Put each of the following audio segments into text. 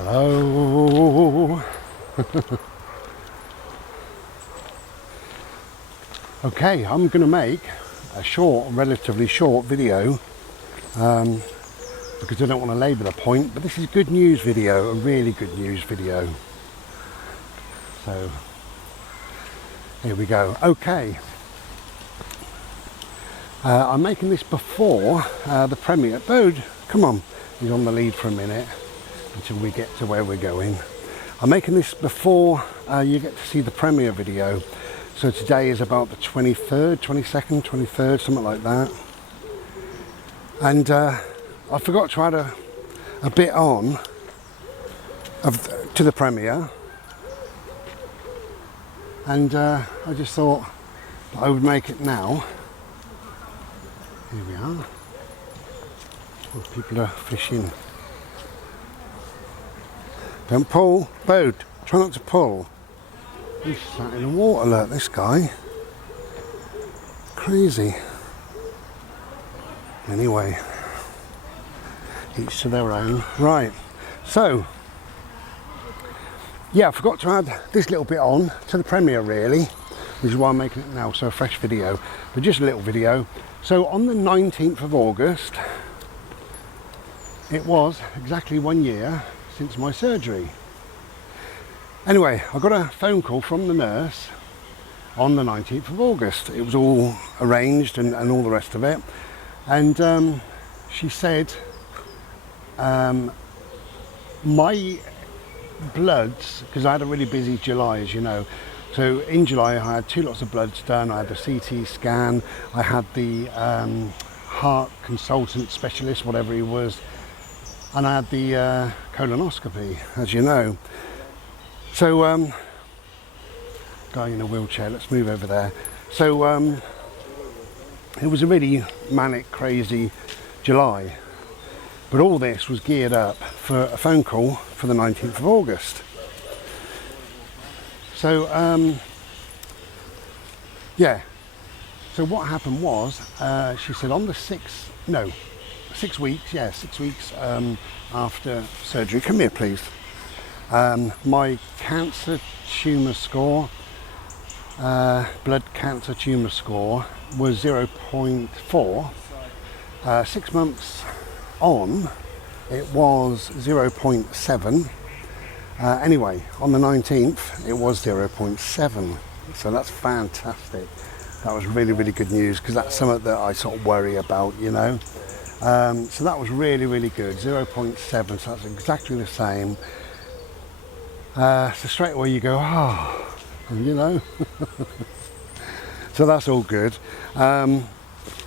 Hello. Okay, I'm going to make a relatively short video because I don't want to labour the point, but this is a good news video, a really good news video. So here we go. Okay, I'm making this before the premiere. Bode, come on, he's on the lead for a minute until we get to where we're going. I'm making this before you get to see the premiere video. So today is about the 23rd, 22nd, 23rd, something like that. And I forgot to add a bit on to the premiere. And I just thought I would make it now. Here we are. Oh, people are fishing. Don't pull, Bode, try not to pull. He's sat in the water, look, this guy. Crazy. Anyway, each to their own. Right, so, yeah, I forgot to add this little bit on to the premiere really, which is why I'm making it now, so a fresh video, but just a little video. So on the 19th of August, it was exactly 1 year since my surgery. Anyway, I got a phone call from the nurse on the 19th of August. It was all arranged and all the rest of it. And she said, my bloods, because I had a really busy July, as you know. So in July I had 2 lots of bloods done. I had the CT scan, I had the heart consultant specialist, whatever he was, and I had the colonoscopy, as you know. So, guy in a wheelchair, let's move over there. So, it was a really manic, crazy July. But all this was geared up for a phone call for the 19th of August. So, yeah. So what happened was, she said on the 6 weeks after surgery, come here please. My cancer tumour score, blood cancer tumour score was 0.4. 6 months on, it was 0.7. Anyway, on the 19th, it was 0.7. So that's fantastic. That was really, really good news because that's something that I sort of worry about, you know. So that was really, really good. 0.7, so that's exactly the same. So straight away you go, oh, you know. So that's all good.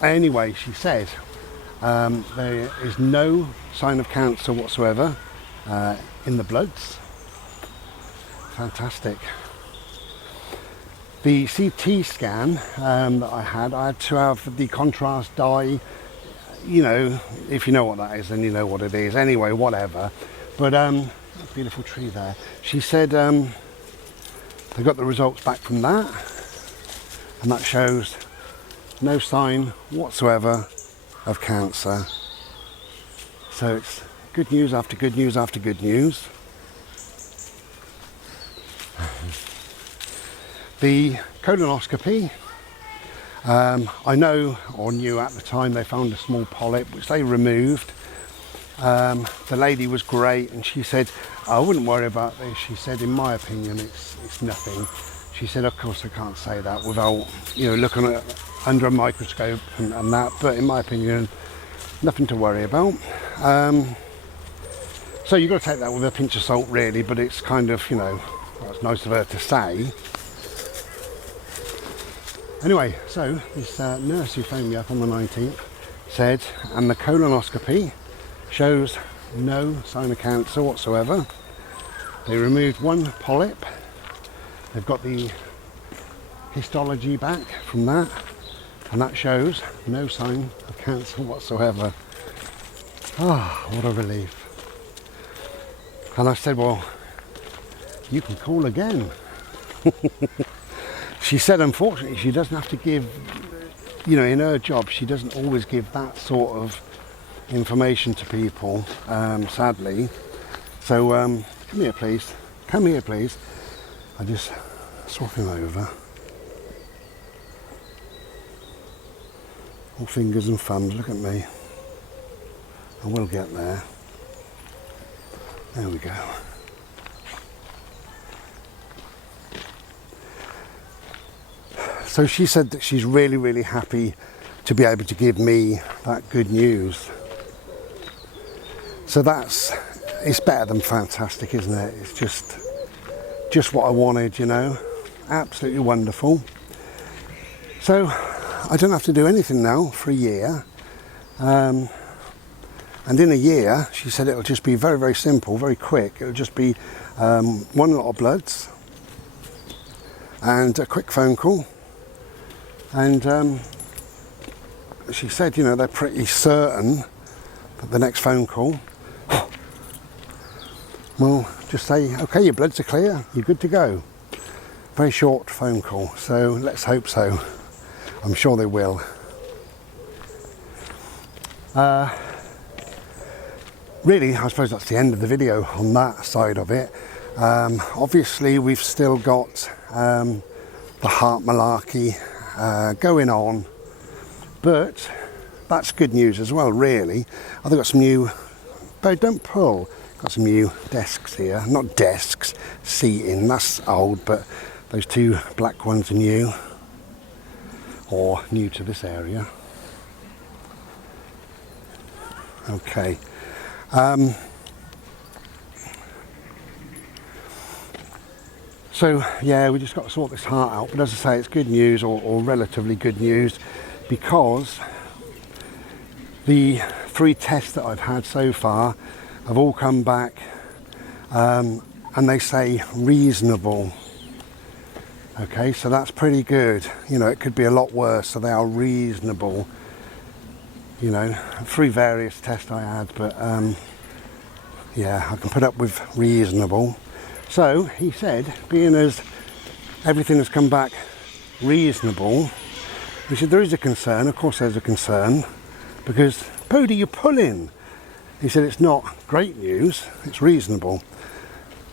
Anyway, she said there is no sign of cancer whatsoever in the bloods. Fantastic. The CT scan that I had to have the contrast dye. You know, if you know what that is, then you know what it is. Anyway, whatever. But beautiful tree there. She said they got the results back from that, and that shows no sign whatsoever of cancer. So it's good news after good news after good news. The colonoscopy, I know or knew at the time they found a small polyp which they removed. The lady was great and she said, I wouldn't worry about this. She said, in my opinion, it's nothing. She said, of course I can't say that without, you know, looking at under a microscope and that, but in my opinion, nothing to worry about. So you've got to take that with a pinch of salt really, but it's kind of, you know, well, it's nice of her to say. Anyway, so this nurse who phoned me up on the 19th said, and the colonoscopy shows no sign of cancer whatsoever. They removed 1 polyp. They've got the histology back from that, and that shows no sign of cancer whatsoever. Ah, what a relief. And I said, well, you can call again. She said, unfortunately, she doesn't have to give, you know, in her job, she doesn't always give that sort of information to people, sadly. So So come here please, come here please. I just swap him over. All fingers and thumbs, look at me. I will get there. There we go. So she said that she's really, really happy to be able to give me that good news. So it's better than fantastic, isn't it? It's just what I wanted, you know. Absolutely wonderful. So I don't have to do anything now for a year. And in a year, she said it'll just be very, very simple, very quick. It'll just be one lot of bloods and a quick phone call. And she said, you know, they're pretty certain that the next phone call will just say, okay, your bloods are clear, you're good to go. Very short phone call, so let's hope so. I'm sure they will. Really, I suppose that's the end of the video on that side of it. Obviously, we've still got the heart malarkey going on, but that's good news as well, really. I've got some new, but don't pull, got some new desks here. Not desks, seating, that's old, but those two black ones are new, or new to this area. Okay. So yeah, we just got to sort this heart out, but as I say, it's good news, or relatively good news, because the 3 tests that I've had so far have all come back and they say reasonable. Okay, so that's pretty good. You know, it could be a lot worse, so they are reasonable. You know, 3 various tests I had, but yeah, I can put up with reasonable. So he said, being as everything has come back reasonable, he said there is a concern. Of course there's a concern, because Bodie, you're pulling. He said it's not great news, it's reasonable.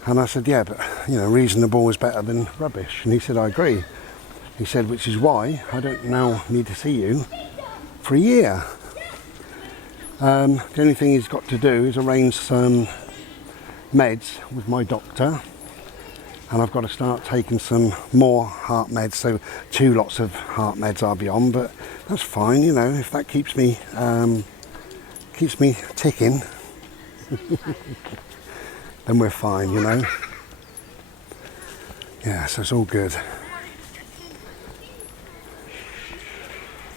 And I said, yeah, but you know, reasonable is better than rubbish. And he said, I agree. He said, which is why I don't now need to see you for a year. The only thing he's got to do is arrange some meds with my doctor, and I've got to start taking some more heart meds, so 2 lots of heart meds I'll be on, but that's fine, you know, if that keeps me ticking then we're fine, you know. Yeah, so it's all good.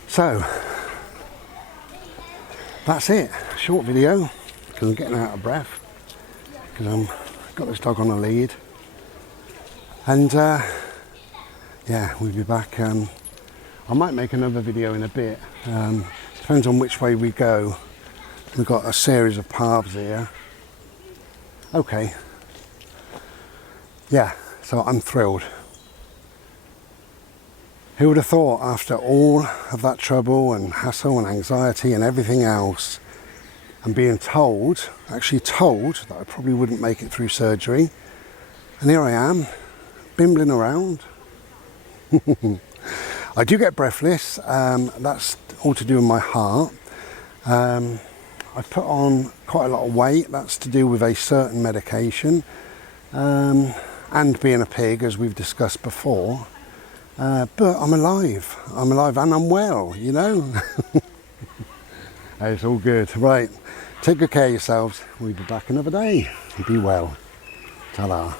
So that's it, short video, because I'm getting out of breath, because I've got this dog on a lead. And yeah, we'll be back. I might make another video in a bit, depends on which way we go. We've got a series of paths here. Okay, yeah, so I'm thrilled. Who would have thought, after all of that trouble and hassle and anxiety and everything else, and being told, actually told, that I probably wouldn't make it through surgery, and here I am, bimbling around. I do get breathless, that's all to do with my heart. I've put on quite a lot of weight, that's to do with a certain medication, and being a pig, as we've discussed before. But I'm alive and I'm well, you know. It's all good. Right, take good care of yourselves. We'll be back another day. Be well. Ta-da.